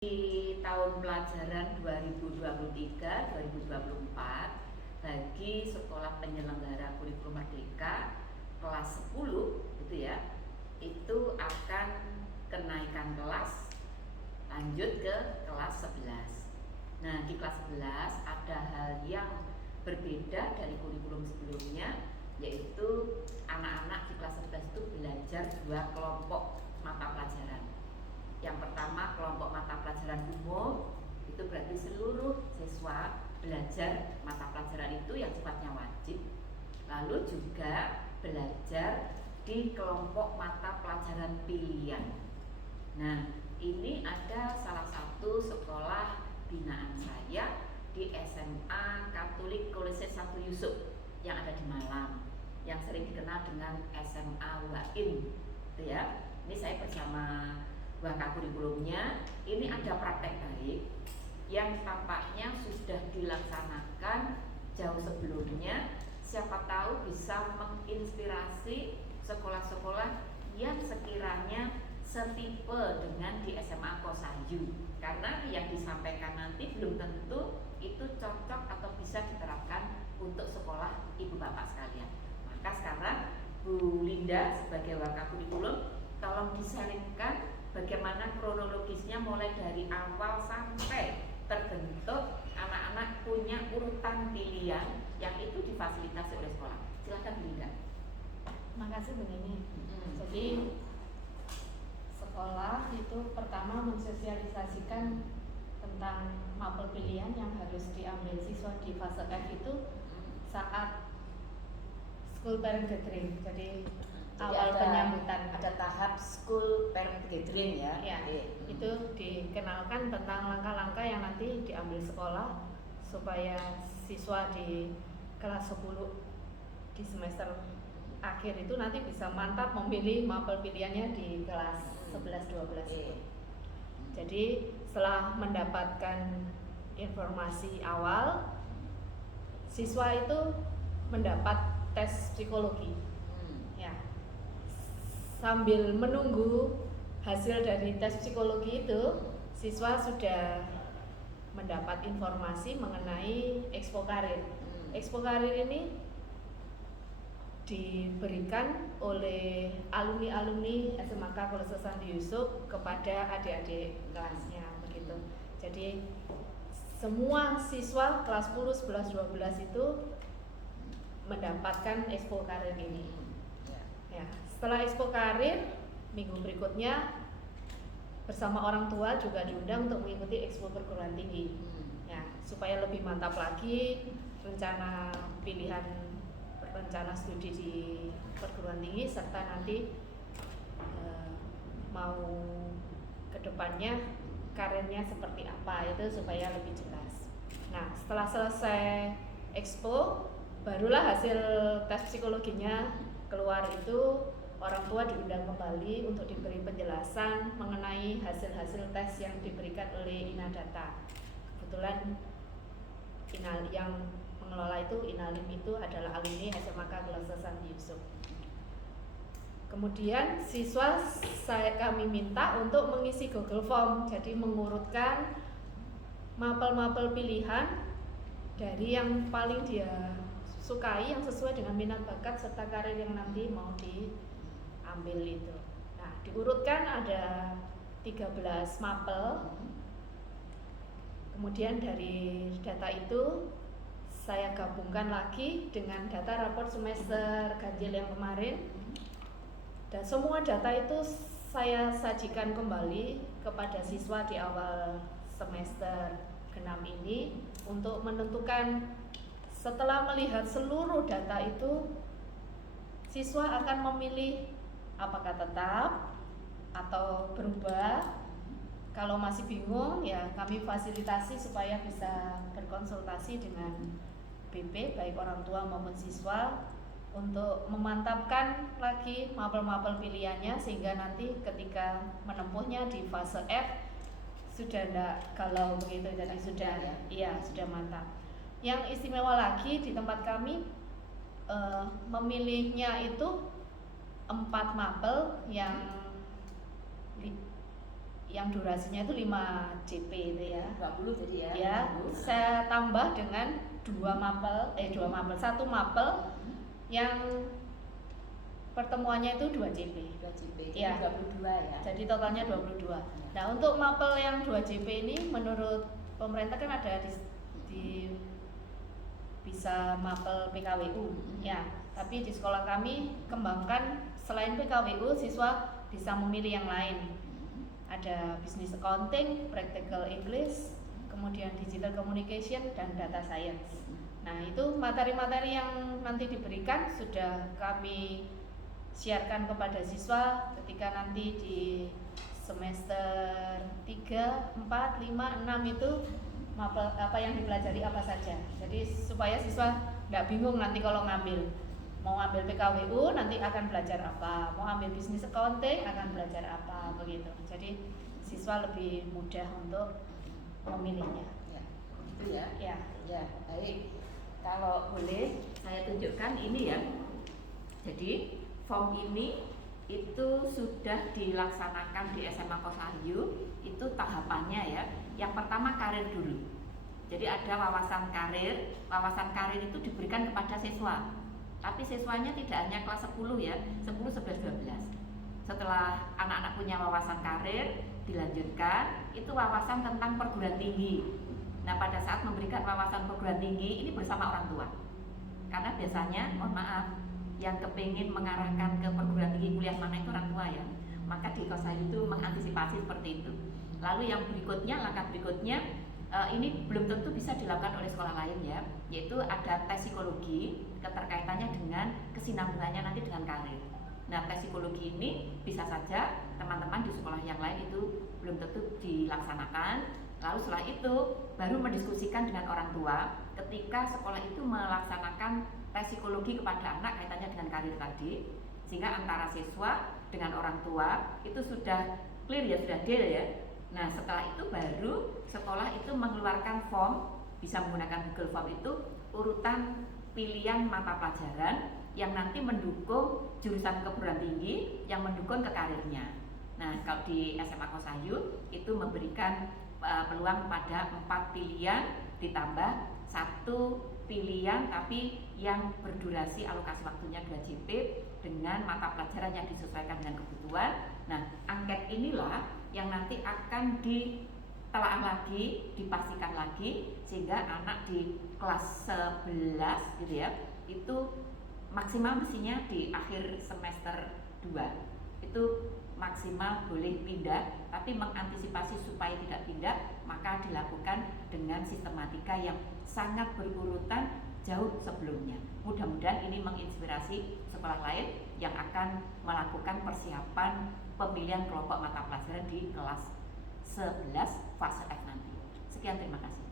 Di tahun pelajaran 2023-2024 bagi sekolah penyelenggara kurikulum merdeka kelas 10 gitu ya, itu akan kenaikan kelas lanjut ke kelas 11. Nah, di kelas 11 ada hal yang berbeda dari kurikulum sebelumnya, yaitu anak-anak di kelas 11 itu belajar 2 kelompok mata pelajaran. Yang pertama kelompok mata pelajaran umum, itu berarti seluruh siswa belajar mata pelajaran itu yang sifatnya wajib. Lalu juga belajar di kelompok mata pelajaran pilihan. Nah, ini ada salah satu sekolah binaan saya di SMA Katolik Kolese Santo Yusuf yang ada di Malang, yang sering dikenal dengan SMA Wain, gitu ya. Ini saya bersama Waka kurikulumnya. Ini ada praktek baik yang tampaknya sudah dilaksanakan jauh sebelumnya. Siapa tahu bisa menginspirasi sekolah-sekolah yang sekiranya setipe dengan di SMA Kosayu, karena yang disampaikan nanti belum tentu itu cocok atau bisa diterapkan untuk sekolah ibu bapak sekalian. Maka sekarang Bu Linda sebagai Waka kurikulum tolong diselipkan bagaimana kronologisnya mulai dari awal sampai terbentuk anak-anak punya urutan pilihan yang itu difasilitasi oleh sekolah. Silakan Bu Linda. Makasih Bu Nini. Jadi sekolah itu pertama mensosialisasikan tentang mapel pilihan yang harus diambil siswa di fase F itu saat school parent gathering. Jadi awal penyambutan ada tahap school parent gathering ya. Itu dikenalkan tentang langkah-langkah yang nanti diambil sekolah supaya siswa di kelas 10 di semester akhir itu nanti bisa mantap memilih mapel pilihannya di kelas 11-12 itu. Jadi setelah mendapatkan informasi awal, siswa itu mendapat tes psikologi. Ya. Sambil menunggu hasil dari tes psikologi itu, siswa sudah mendapat informasi mengenai Expo Karir. Expo Karir ini diberikan oleh alumni-alumni SMK Kolese Santo Yusuf kepada adik-adik kelasnya begitu. Jadi semua siswa kelas 10, 11, 12 itu mendapatkan Expo Karir ini. Ya, setelah Expo Karir, minggu berikutnya bersama orang tua juga diundang untuk mengikuti Expo Perguruan Tinggi. Ya, supaya lebih mantap lagi rencana studi di perguruan tinggi serta nanti mau kedepannya karirnya seperti apa itu supaya lebih jelas. Nah, setelah selesai Expo, barulah hasil tes psikologinya keluar. Itu orang tua diundang kembali untuk diberi penjelasan mengenai hasil-hasil tes yang diberikan oleh Inadata. Kebetulan yang mengelola itu Inalim itu adalah alumni SMK Kolese Santo Yusuf. Kemudian siswa kami minta untuk mengisi Google Form, jadi mengurutkan mapel-mapel pilihan dari yang paling dia sukai, yang sesuai dengan minat bakat serta karir yang nanti mau diambil itu. Nah, diurutkan ada 13 mapel. Kemudian dari data itu saya gabungkan lagi dengan data raport semester ganjil yang kemarin, dan semua data itu saya sajikan kembali kepada siswa di awal semester genap ini untuk menentukan. Setelah melihat seluruh data itu, siswa akan memilih apakah tetap atau berubah. Kalau masih bingung, ya kami fasilitasi supaya bisa berkonsultasi dengan BP, baik orang tua maupun siswa, untuk memantapkan lagi mapel-mapel pilihannya sehingga nanti ketika menempuhnya di fase F sudah tidak galau begitu, jadi sudah mantap. Yang istimewa lagi di tempat kami memilihnya itu 4 mapel yang durasinya itu 5 JP itu ya. 20 jadi ya. Ya, 20. saya tambah dengan 1 mapel yang pertemuannya itu 2 JP. 2 JP. Ya. 22 ya. Jadi totalnya 22. Nah, untuk mapel yang 2 JP ini menurut pemerintah kan ada di bisa mapel PKWU ya. Tapi di sekolah kami kembangkan selain PKWU siswa bisa memilih yang lain. Ada business accounting, practical English, kemudian digital communication dan data science. Nah, itu materi-materi yang nanti diberikan sudah kami siarkan kepada siswa ketika nanti di semester 3, 4, 5, 6 itu apa yang dipelajari apa saja. Jadi supaya siswa tidak bingung nanti kalau ngambil. Mau ambil PKWU nanti akan belajar apa, mau ambil business accounting akan belajar apa, begitu. Jadi siswa lebih mudah untuk memilihnya. Ya, itu ya. Ya. Ya, baik. Kalau boleh saya tunjukkan ini ya. Jadi form ini itu sudah dilaksanakan di SMA Kosahyu. Itu tahapannya ya. Yang pertama karir dulu. Jadi ada wawasan karir. Wawasan karir itu diberikan kepada siswa. Tapi siswanya tidak hanya kelas 10 ya, 10, 11, 12. Setelah anak-anak punya wawasan karir, dilanjutkan itu wawasan tentang perguruan tinggi. Nah, pada saat memberikan wawasan perguruan tinggi ini bersama orang tua. Karena biasanya, mohon maaf, yang kepingin mengarahkan ke perguruan tinggi kuliah mana itu orang tua ya. Maka di Kosahyu itu mengantisipasi seperti itu. Lalu yang berikutnya, langkah berikutnya, ini belum tentu bisa dilakukan oleh sekolah lain ya, yaitu ada tes psikologi keterkaitannya dengan kesinambungannya nanti dengan karir. Nah, tes psikologi ini bisa saja teman-teman di sekolah yang lain itu belum tentu dilaksanakan. Lalu setelah itu baru mendiskusikan dengan orang tua ketika sekolah itu melaksanakan tes psikologi kepada anak kaitannya dengan karir tadi, sehingga antara siswa dengan orang tua itu sudah clear ya, sudah deal ya. Nah, setelah itu baru sekolah itu mengeluarkan form, bisa menggunakan Google Form itu urutan pilihan mata pelajaran yang nanti mendukung jurusan keguruan tinggi yang mendukung ke karirnya. Nah, kalau di SMA Kosahyu itu memberikan peluang pada 4 pilihan ditambah 1 pilihan tapi yang berdurasi alokasi waktunya 2 JP dengan mata pelajaran yang disesuaikan dengan kebutuhan. Nah, angket inilah yang nanti akan ditelaah lagi, dipastikan lagi sehingga anak di kelas 11 gitu ya, itu maksimal mestinya di akhir semester 2 itu maksimal boleh pindah, tapi mengantisipasi supaya tidak pindah maka dilakukan dengan sistematika yang sangat berurutan jauh sebelumnya. Mudah-mudahan ini menginspirasi sekolah lain yang akan melakukan persiapan pemilihan kelompok mata pelajaran di kelas 11 fase F nanti. Sekian, terima kasih.